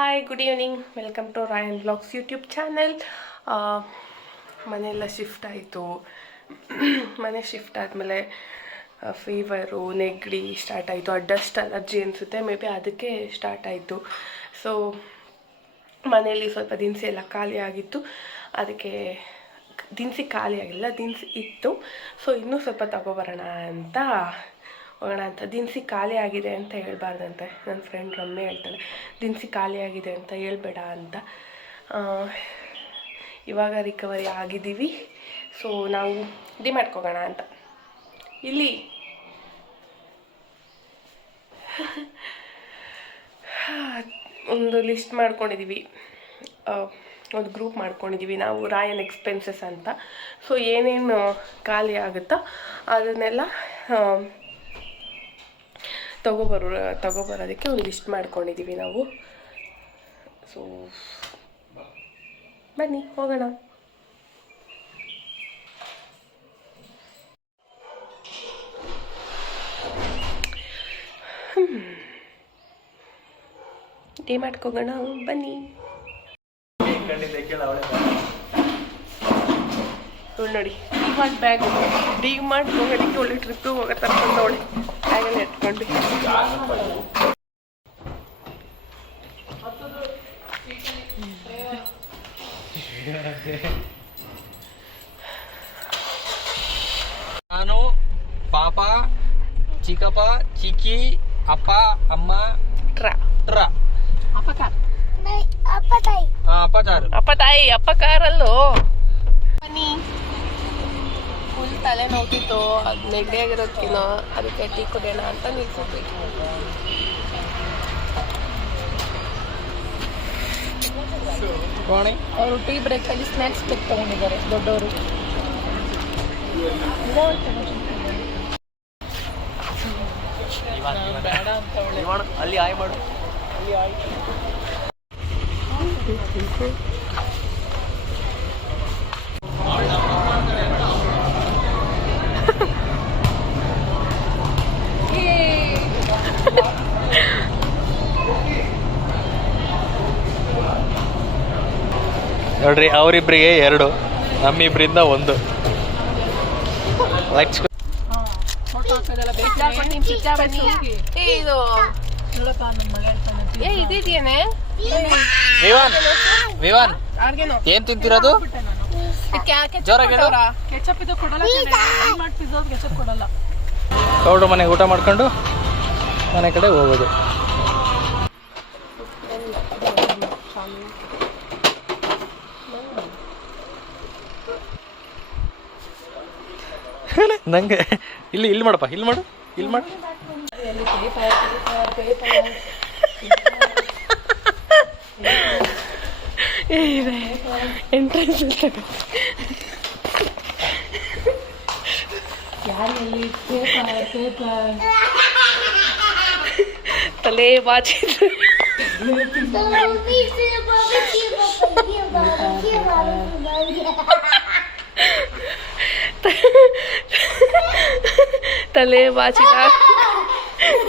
Hi, good evening. Welcome to Rayan blogs YouTube channel. ಮನೆಯೆಲ್ಲ shift ಆಯಿತು. ಮನೆ ಶಿಫ್ಟ್ ಆದಮೇಲೆ ಫೀವರು, ನೆಗಡಿ ಸ್ಟಾರ್ಟ್ ಆಯಿತು. ಡಸ್ಟ್ ಅಲರ್ಜಿ ಅನಿಸುತ್ತೆ, ಮೇ ಬಿ ಅದಕ್ಕೆ ಸ್ಟಾರ್ಟ್ ಆಯಿತು. ಸೊ ಮನೆಯಲ್ಲಿ ಸ್ವಲ್ಪ ದಿನಸಿ ಎಲ್ಲ ಖಾಲಿ ಆಗಿತ್ತು. ಅದಕ್ಕೆ ದಿನಸಿ ಖಾಲಿ ಆಗಿಲ್ಲ, ದಿನಸಿ ಇತ್ತು. ಸೊ ಇನ್ನೂ ಸ್ವಲ್ಪ ತಗೊಬರೋಣ ಅಂತ ಹೋಗೋಣ ಅಂತ. ದಿನಸಿ ಖಾಲಿ ಆಗಿದೆ ಅಂತ ಹೇಳ್ಬಾರ್ದಂತೆ. ನನ್ನ ಫ್ರೆಂಡ್ ರಮ್ಮೆ ಹೇಳ್ತಾಳೆ, ದಿನಸಿ ಖಾಲಿ ಆಗಿದೆ ಅಂತ ಹೇಳ್ಬೇಡ ಅಂತ. ಇವಾಗ ರಿಕವರಿ ಆಗಿದ್ದೀವಿ. ಸೊ ನಾವು ಡಿಮಾರ್ಟ್ಗೆ ಹೋಗೋಣ ಅಂತ. ಇಲ್ಲಿ ಒಂದು ಲಿಸ್ಟ್ ಮಾಡ್ಕೊಂಡಿದ್ದೀವಿ, ಒಂದು ಗ್ರೂಪ್ ಮಾಡ್ಕೊಂಡಿದ್ದೀವಿ ನಾವು, ರಾಯನ್ ಎಕ್ಸ್ಪೆನ್ಸಸ್ ಅಂತ. ಸೊ ಏನೇನು ಖಾಲಿ ಆಗುತ್ತೋ ಅದನ್ನೆಲ್ಲ ತಗೊಬರೋದಕ್ಕೆ ಒಂದು ಲಿಸ್ಟ್ ಮಾಡ್ಕೊಂಡಿದ್ದೀವಿ ನಾವು. ಸೊ ಬನ್ನಿ ಹೋಗೋಣ. ಡಿಮಾರ್ಟ್ಗೆ ಹೋಗೋಣ, ಬನ್ನಿ. ನೋಡಿ, ಡಿಮಾರ್ಟ್ ಬ್ಯಾಗ್, ಡಿಮಾರ್ಟ್ ಹೋಗೋದಕ್ಕೆ ಒಳ್ಳೆ ಟ್ರಿಪ್ಪಿಗೆ ಹೋಗೋ ತರ್ಕೊಂಡು ನೋಡಿ ಬ್ಯಾಗಲ್ಲಿ ಎತ್ಕೊಂಡು. ನಾನು, ಪಾಪ, ಚಿಕ್ಕಪ್ಪ, ಚಿಕ್ಕಿ, ಅಪ್ಪ, ಅಮ್ಮ, ಟ್ರಾ ಅಪ್ಪ ತಾಯಿ ಅಪ್ಪ ಕಾರಲ್ಲೋ. ಬನ್ನಿ. ಫುಲ್ ತಲೆ ನೋವಿತ್ತು, ಅದು ನೆಗಡಿ ಆಗಿರೋದಕ್ಕಿನ್ನೋ, ಅದಕ್ಕೆ ಟೀ ಕುಡಿಯೋಣ ಅಂತ ನಿಲ್ಸಿದ್ವಿ. ಅವರು ಟೀ ಬ್ರೇಕಲ್ಲಿ ಸ್ನ್ಯಾಕ್ಸ್ ಬೇಕು ತಗೊಂಡಿದ್ದಾರೆ ದೊಡ್ಡವರು. ಬೇಡ ಅಂತ ಅಲ್ಲಿ ಆಯ್ ಮಾಡು, ಅಲ್ಲಿ ಆಯ್. ನೋಡ್ರಿ, ಅವರಿಬ್ಬರಿಗೆ 2, ನಮ್ಮಿಬ್ಬರಿಂದ 1. ವಿವಾನ್ ಏನ್ ತಿಂತಿರೋದು? ಗೌಡ್ರ ಮನೆಗೆ ಊಟ ಮಾಡ್ಕೊಂಡು ಮನೆ ಕಡೆ ಹೋಗೋದು. ನಂಗೆ ಇಲ್ಲಿ ಮಾಡಪ್ಪ, ಇಲ್ಲಿ ಮಾಡು. ಎಂಟ್ರೆನ್ಸ್ ತಲೆ ಬಾಚಿದ್ರು. ತಲೆ ಬಾಚಿದ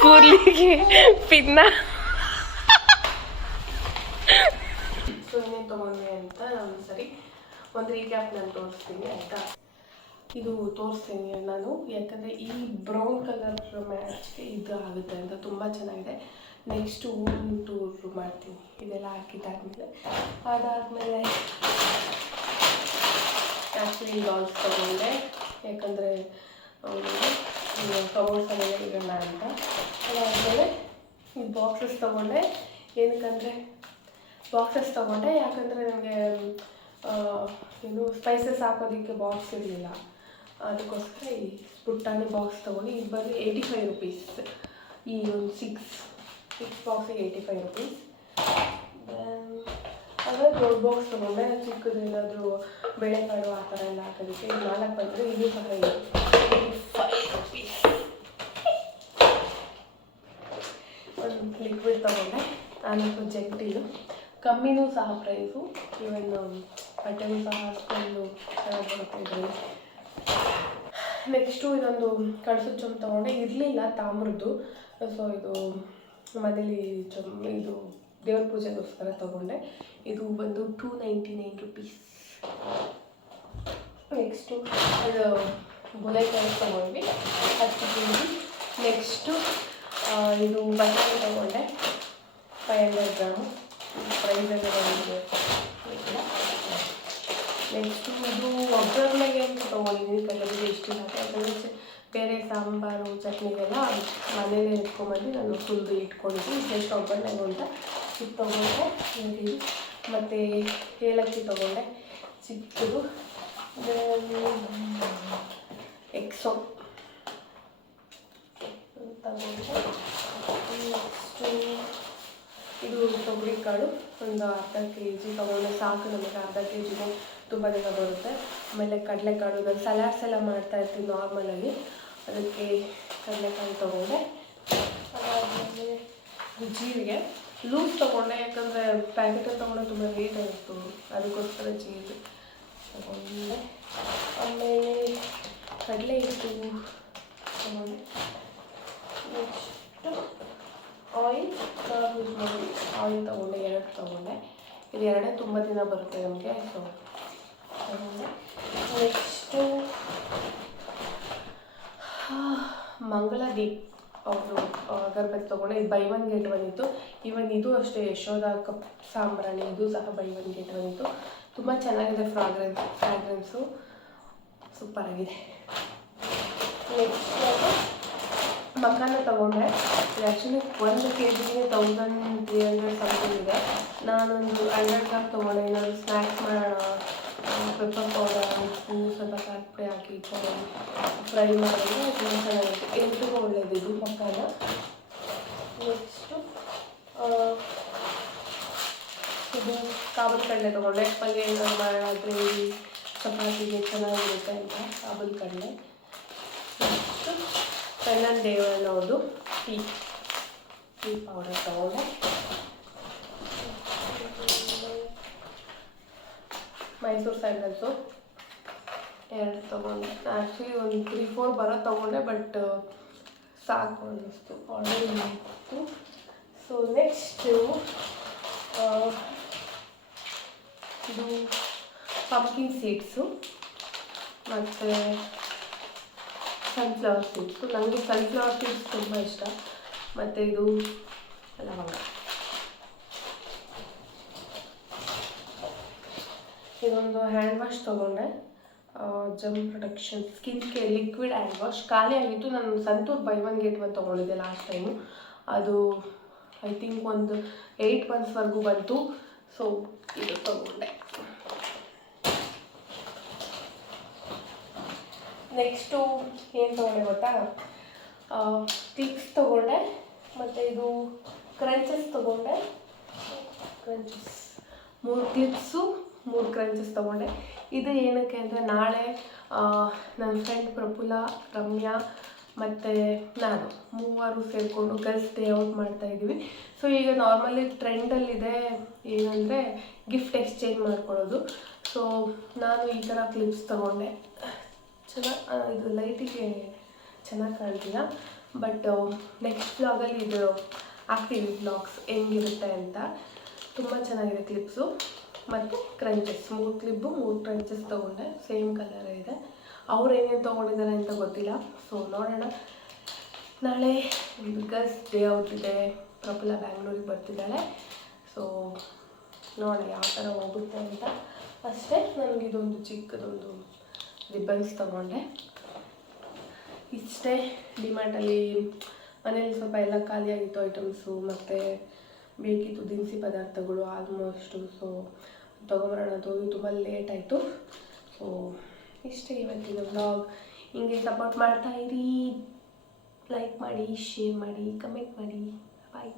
ಕೂದಲಿಗೆ ಪಿನ್ನ. ಸೊ ಏನೇನು ತೊಗೊಂಡೆ ಅಂತ ಒಂದ್ಸರಿ ಒಂದು ರೀಕ್ಯಾಪ್ ನಾನು ತೋರಿಸ್ತೀನಿ ಆಯಿತಾ. ಇದು ತೋರಿಸ್ತೀನಿ ನಾನು, ಯಾಕಂದರೆ ಈ ಬ್ರೌನ್ ಕಲರ್ ಮ್ಯಾಚ್ಗೆ ಇದು ಆಗುತ್ತೆ ಅಂತ. ತುಂಬ ಚೆನ್ನಾಗಿದೆ. ನೆಕ್ಸ್ಟು ಊರಿನ ಟೂರು ಮಾಡ್ತೀನಿ ಇದೆಲ್ಲ ಹಾಕಿದ್ದಾದ್ಮೇಲೆ. ಅದಾದಮೇಲೆ ಕ್ಯಾಶ್ಮೀರಿ ಡಾಲ್ಸ್ ತೊಗೊಂಡೆ, ಯಾಕಂದರೆ ಕಬೋರ್ಡ್ಸ್ ಎಲ್ಲ ಇರೋಣ ಅಂತ. ಅದಾದಮೇಲೆ ಈ ಬಾಕ್ಸಸ್ ತೊಗೊಂಡೆ. ಏನಕ್ಕಂದರೆ ಯಾಕಂದರೆ ನನಗೆ ಸ್ಪೈಸಸ್ ಹಾಕೋದಕ್ಕೆ ಬಾಕ್ಸ್ ಇರಲಿಲ್ಲ. ಅದಕ್ಕೋಸ್ಕರ ಈ ಪುಟ್ಟಾಣಿ ಬಾಕ್ಸ್ ತೊಗೊಂಡು. ಇದು ಬಂದು 85 ರುಪೀಸ್. ಈ ಒಂದು 6 ಬಾಕ್ಸಿಗೆ 85 ರುಪೀಸ್. ಅದೇ ದೊಡ್ಡ ಬಾಕ್ಸ್ ತೊಗೊಂಡೆ, ಚಿಕ್ಕದು ಏನಾದರೂ ಬೇಳೆಕಾಳು ಆ ಥರ ಎಲ್ಲ ಹಾಕೋದಕ್ಕೆ. ಇದು 4 ಬಂದರೆ ಇದು ಸಹ 85 ರುಪೀಸ್. ಒಂದು ಲಿಕ್ವಿಡ್ ತೊಗೊಂಡೆ, ಆಮೇಲೆ ಜಗ್ಟೀಲು ಕಮ್ಮಿನೂ ಸಹ ಪ್ರೈಸು. ಈವನ್ ಬಟ್ಟೆನೂ ಸಹ ಅಷ್ಟೊಂದು ಚೆನ್ನಾಗಿ ಬರುತ್ತೆ ಇದರಲ್ಲಿ. ನೆಕ್ಸ್ಟು ಇದೊಂದು ಕಳ್ಸದ ಚೊಂಬು ತೊಗೊಂಡೆ, ಇರಲಿಲ್ಲ ತಾಮ್ರದ್ದು. ಸೊ ಇದು ಮನೇಲಿ ಇದು ದೇವ್ರ ಪೂಜೆಗೋಸ್ಕರ ತೊಗೊಂಡೆ. ಇದು ಬಂದು 299 ರುಪೀಸ್. ನೆಕ್ಸ್ಟು ಅದು ಬುಲೆಕಾಯಿ ತೊಗೊಂಡ್ವಿ 10 kg. ನೆಕ್ಸ್ಟು ಇದು ಬಟಾಣಿ ತೊಗೊಂಡೆ 500 ಗ್ರಾಮು. ಪ್ರೈಸಲ್ಲಿ ಗೊತ್ತಿಲ್ಲ. ನೆಕ್ಸ್ಟು ಇದು ಒಗ್ಗರಣೆಗೆ ಅಂತ ತೊಗೊಂಡಿದ್ದೀನಿ. ಕಡಲೆಬೀಜ ಇಷ್ಟು ಯಾಕಂದರೆ ಬೇರೆ ಸಾಂಬಾರು ಚಟ್ನಿಗೆಲ್ಲ ಮನೇಲೇ ಇಟ್ಕೊಂಬಂದು ನಾನು ಸುಲಿದು ಇಟ್ಕೊಂಡಿದ್ದೀನಿ. ಜಸ್ಟ್ ಒಗ್ಗರಣೆಗೆ ಅಂತ ಇದು ತೊಗೊಂಡೆ ನೋಡಿ. ಮತ್ತು ಏಲಕ್ಕಿ ತೊಗೊಂಡೆ ಚಿಕ್ಕದು. ಎಕ್ಸೋ ತಗೊಂಡೆ. ನೆಕ್ಸ್ಟು ಇದು ತೊಗರಿ ಕಾಳು ಒಂದು ಅರ್ಧ kg ತೊಗೊಂಡೆ. ಸಾಕು ನಮಗೆ, ಅರ್ಧ kgನೇ ತುಂಬ ದಿನ ಬರುತ್ತೆ. ಆಮೇಲೆ ಕಡಲೆಕಾಳು ನಾನು ಸಲಾಡ್ಸ್ ಎಲ್ಲ ಮಾಡ್ತಾಯಿರ್ತೀನಿ ನಾರ್ಮಲಾಗಿ, ಅದಕ್ಕೆ ಕಡಲೆಕಾಳು ತೊಗೊಂಡೆ. ಅದಾದಮೇಲೆ ಜೀರಿಗೆ ಲೂಸ್ ತೊಗೊಂಡೆ, ಯಾಕಂದರೆ ಪ್ಯಾಕೆಟಲ್ಲಿ ತೊಗೊಂಡೆ ತುಂಬ ರೇಟ್ ಆಯಿತು, ಅದಕ್ಕೋಸ್ಕರ ಜೀರಿಗೆ ತೊಗೊಂಡೆ. ಆಮೇಲೆ ಕಡಲೆ ಹಿಟ್ಟು ತೊಗೊಂಡೆ. ನೆಕ್ಸ್ಟು ಆಯಿಲ್ ಯೂಸ್ ಮಾಡಿ ಆಯಿಲ್ ತೊಗೊಂಡೆ, 2 ತೊಗೊಂಡೆ. ಇದು 2 ತುಂಬ ದಿನ ಬರುತ್ತೆ ನಮಗೆ, ಸೊ ತೊಗೊಂಡೆ. ನೆಕ್ಸ್ಟು ಮಂಗಳದೀಪ್ ಅವರು ಅಗರಬತ್ತಿ ತೊಗೊಂಡೆ. ಇದು ಬೈ 1 get 1 ಇತ್ತು. ಈವನ್ ಇದು ಅಷ್ಟೇ ಯಶೋಧ ಕಪ್ ಸಾಂಬ್ರಾಣಿ, ಇದು ಸಹ ಬೈ 1 get 1 ಇತ್ತು. ತುಂಬ ಚೆನ್ನಾಗಿದೆ ಫ್ರಾಗ್ರೆನ್ಸು, ಸೂಪರಾಗಿದೆ. ನೆಕ್ಸ್ಟ್ ಮಖಾನ ತೊಗೊಂಡೆ. ಆ್ಯಕ್ಚುಲಿ 1 kgಗೆ 1300 ಸಮಥಿಂಗ್ ಇದೆ. ನಾನೊಂದು 100 ಗ್ರಾಮ್ ತೊಗೊಂಡೆ. ಏನಾದರೂ ಸ್ನ್ಯಾಕ್ಸ್ ಮಾಡೋಣ, ಪೆಪ್ಪರ್ ಪೌಡರ್, ಉಪ್ಪು, ಸ್ವಲ್ಪ ಖಾರಪುಡಿ ಹಾಕಿ ಫ್ರೈ ಮಾಡಿದ್ರೆ ತುಂಬ ಚೆನ್ನಾಗಿತ್ತು. ಎಲ್ರಿಗೂ ಒಳ್ಳೆಯದಿದು ಮಖಾನ. ನೆಕ್ಸ್ಟು ಇದು ಕಾಬೂಲ್ ಕಡಲೆ ತೊಗೊಂಡೆ. ಪಲ್ಯ ಏನಾದ್ರು ಮಾಡೋಣ, ಗ್ರೇವಿ ಚಪಾತಿಗೆ ಚೆನ್ನಾಗಿರುತ್ತೆ ಅಂತ ಕಾಬೂಲ್ ಕಡಲೆ. ನೆಕ್ಸ್ಟು ಕಣ್ಣನ್ ದೇವನವ್ರದ್ದು ಟೀ ಪೌಡರ್ ತೊಗೊಂಡೆ. ಮೈಸೂರು ಸ್ಯಾಂಡಲ್ಸು 2 ತೊಗೊಂಡೆ. ಆ್ಯಕ್ಚುಲಿ ಒಂದು 3-4 ಬರೋ ತೊಗೊಂಡೆ, ಬಟ್ ಸಾಕು ಅನ್ನಿಸ್ತು, ಆರ್ಡರ್ ಇತ್ತು. ಸೊ ನೆಕ್ಸ್ಟು ಇದು ಪಂಪ್ಕಿನ್ ಸೀಡ್ಸು ಮತ್ತು ಸನ್ಫ್ಲವರ್ ಸೀಡ್ಸು. ನನಗೆ ಸನ್ಫ್ಲವರ್ ಸೀಡ್ಸ್ ತುಂಬ ಇಷ್ಟ. ಮತ್ತು ಇದು ಲವಂಗ. ಇದೊಂದು ಹ್ಯಾಂಡ್ ವಾಶ್ ತೊಗೊಂಡೆ, germ protection skin care liquid hand wash. ಖಾಲಿ ಆಗಿತ್ತು. ನಾನು ಸಂತೂರ್ ಬೈ 1 get 1 ತೊಗೊಂಡಿದ್ದೆ ಲಾಸ್ಟ್ ಟೈಮು. ಅದು ಐ ಥಿಂಕ್ ಒಂದು 8 monthsವರೆಗೂ ಬಂತು. ಸೊ ಇದು ತೊಗೊಂಡೆ. ನೆಕ್ಸ್ಟು ಏನು ತೊಗೊಂಡೆ ಗೊತ್ತಾ, ಕ್ಲಿಪ್ಸ್ ತೊಗೊಂಡೆ. ಮತ್ತು ಇದು ಕ್ರಂಚಸ್ ತೊಗೊಂಡೆ. 3 ಕ್ಲಿಪ್ಸು 3 ಕ್ರಂಚಸ್ ತೊಗೊಂಡೆ. ಇದು ಏನಕ್ಕೆ ಅಂದರೆ ನಾಳೆ ನನ್ನ ಫ್ರೆಂಡ್ ಪ್ರಫುಲ್ಲ, ರಮ್ಯಾ ಮತ್ತು ನಾನು 3 ಸೇರಿಕೊಂಡು ಗರ್ಲ್ಸ್ ಡೇ ಔಟ್ ಮಾಡ್ತಾಯಿದ್ದೀವಿ. ಸೊ ಈಗ ನಾರ್ಮಲಿ ಟ್ರೆಂಡಲ್ಲಿದೆ ಏನಂದರೆ ಗಿಫ್ಟ್ ಎಕ್ಸ್ಚೇಂಜ್ ಮಾಡ್ಕೊಳ್ಳೋದು. ಸೊ ನಾನು ಈ ಥರ ಕ್ಲಿಪ್ಸ್ ತೊಗೊಂಡೆ. ಚೆನ್ನಾಗಿ ಇದು ಲೈಟಿಗೆ ಚೆನ್ನಾಗಿ ಕಾಣ್ತಿಲ್ಲ, ಬಟ್ ನೆಕ್ಸ್ಟ್ ವ್ಲಾಗಲ್ಲಿ ಇದು ಹಾಕ್ತೀವಿ ವ್ಲಾಗ್ಸ್ ಹೆಂಗಿರುತ್ತೆ ಅಂತ. ತುಂಬ ಚೆನ್ನಾಗಿದೆ ಕ್ಲಿಪ್ಸು. ಮತ್ತು ಕ್ರಂಚಸ್ 3 ಕ್ಲಿಪ್ಪು 3 ಕ್ರಂಚಸ್ ತೊಗೊಂಡೆ. ಸೇಮ್ ಕಲರ್ ಇದೆ. ಅವ್ರು ಏನೇನು ತೊಗೊಂಡಿದ್ದಾರೆ ಅಂತ ಗೊತ್ತಿಲ್ಲ. ಸೊ ನೋಡೋಣ. ನಾಳೆ ಒಂದು ಗರ್ಲ್ಸ್ ಡೇ ಔಟ್ ಇದೆ. ಪ್ರಫುಲ್ಲ ಬ್ಯಾಂಗ್ಳೂರಿಗೆ ಬರ್ತಿದ್ದಾಳೆ. ಸೊ ನೋಡೋಣ ಯಾವ ಥರ ಹೋಗುತ್ತೆ ಅಂತ ಅಷ್ಟೇ. ನನಗಿದೊಂದು ಚಿಕ್ಕದೊಂದು ರಿಬ್ಬನ್ಸ್ ತೊಗೊಂಡೆ. ಇಷ್ಟೇ. ಡಿಮಾರ್ಟಲ್ಲಿ ಮನೇಲಿ ಸ್ವಲ್ಪ ಎಲ್ಲ ಖಾಲಿಯಾಗಿತ್ತು ಐಟಮ್ಸು, ಮತ್ತು ಬೇಕಿತ್ತು ದಿನಸಿ ಪದಾರ್ಥಗಳು ಆಲ್ಮೋಸ್ಟು. ಸೊ ತೊಗೊಂಬರೋಣ ಅಂತ ಹೋಗಿ ತುಂಬ ಲೇಟ್ ಆಯಿತು. ಸೊ ಇಷ್ಟೇ ಇವತ್ತಿನ ವ್ಲಾಗ್. ಹಿಂಗೆ ಸಪೋರ್ಟ್ ಮಾಡ್ತಾಯಿರಿ, ಲೈಕ್ ಮಾಡಿ, ಶೇರ್ ಮಾಡಿ, ಕಮೆಂಟ್ ಮಾಡಿ. ಬಾಯ್.